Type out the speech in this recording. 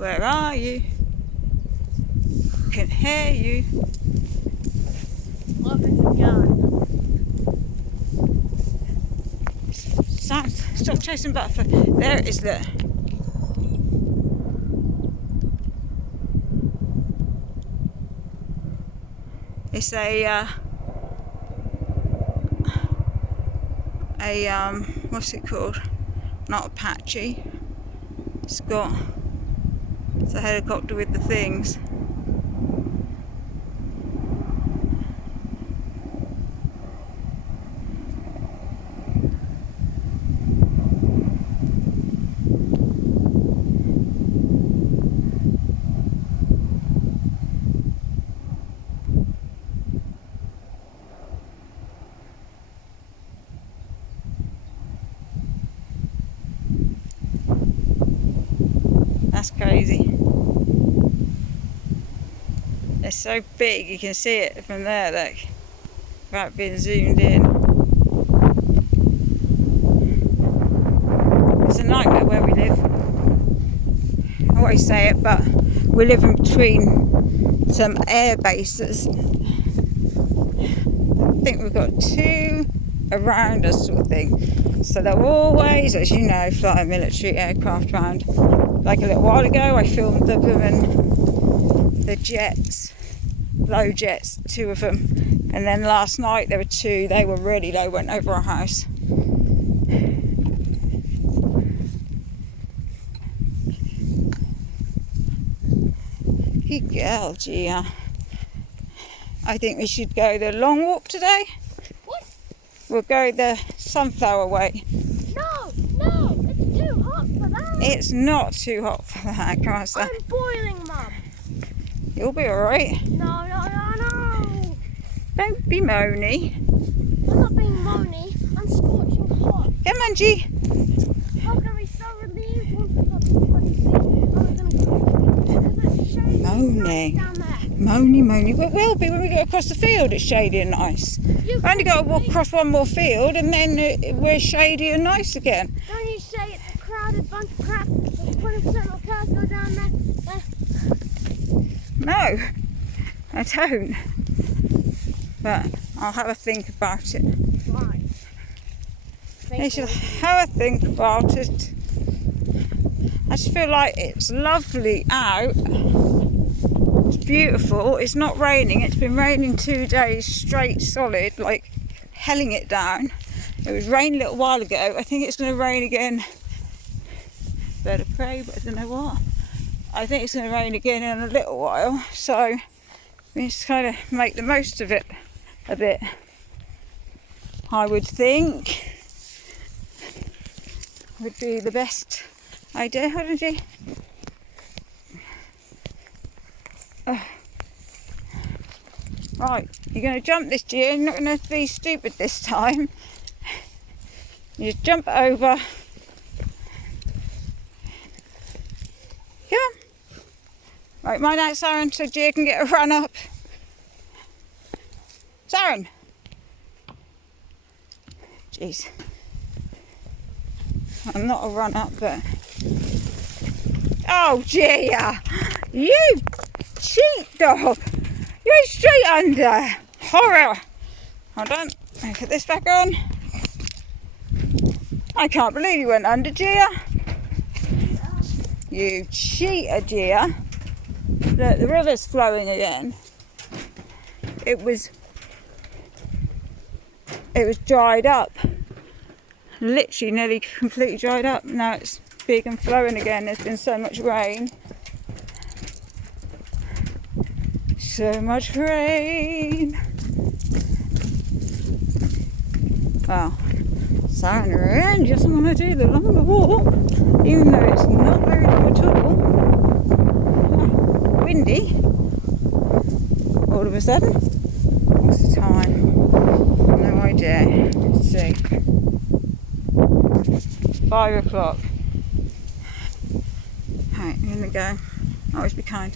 Where are you? Can hear you. What is it going? Stop chasing butterfly. There it is, look. It's what's it called? Not Apache. It's a helicopter with the things. That's crazy. It's so big you can see it from there, look, without being zoomed in. It's a nightmare where we live. I always say it, but we live in between some air bases. I think we've got 2 around us, sort of thing. So they're always, as you know, flying military aircraft around. Like a little while ago, I filmed the jets, low jets, 2 of them. And then last night there were 2, they were really low, went over our house. Good girl, Gia. I think we should go the long walk today. What? We'll go the sunflower way. No, it's too hot for that. It's not too hot for that, come on, son. I'm boiling, Mum. You'll be alright. No. Don't be moany. I'm not being moany. I'm scorching hot. Come on, G. I'm going to be so relieved once we got to 20 feet. I'm going to go. Because it's shady Moany. down there. Moany. It will be when we go across the field. It's shady and nice. We've only got to walk across one more field and then we're shady and nice again. Don't you say it's a crowded bunch of crap. There's 20% of cars go down there. No, I don't. But I'll have a think about it. Why? I should have a think about it. I just feel like it's lovely out. It's beautiful. It's not raining. It's been raining 2 days straight solid, like helling it down. It was raining a little while ago. I think it's going to rain again. Better pray, but I don't know what. I think it's going to rain again in a little while. So we just kind of make the most of it a bit, I would think. Would be the best idea, wouldn't you? Right, you're going to jump this year. You're not going to be stupid this time. You just jump over. Come on. Right, mine out, Saren, so Gia can get a run up. Saren. Jeez. I'm not a run up, but... Oh, Gia! You cheat dog! You went straight under! Horror! Hold on, let me put this back on. I can't believe you went under, Gia. You cheater, Gia. Look, the river's flowing again. It was dried up. Literally nearly completely dried up. Now it's big and flowing again. There's been so much rain. So much rain. Well, Saren really doesn't want to do the longer walk, even though it's not very long at all. Windy. All of a sudden. What's the time? No idea. Let's see. 5 o'clock. Right, I'm gonna go. Always be kind.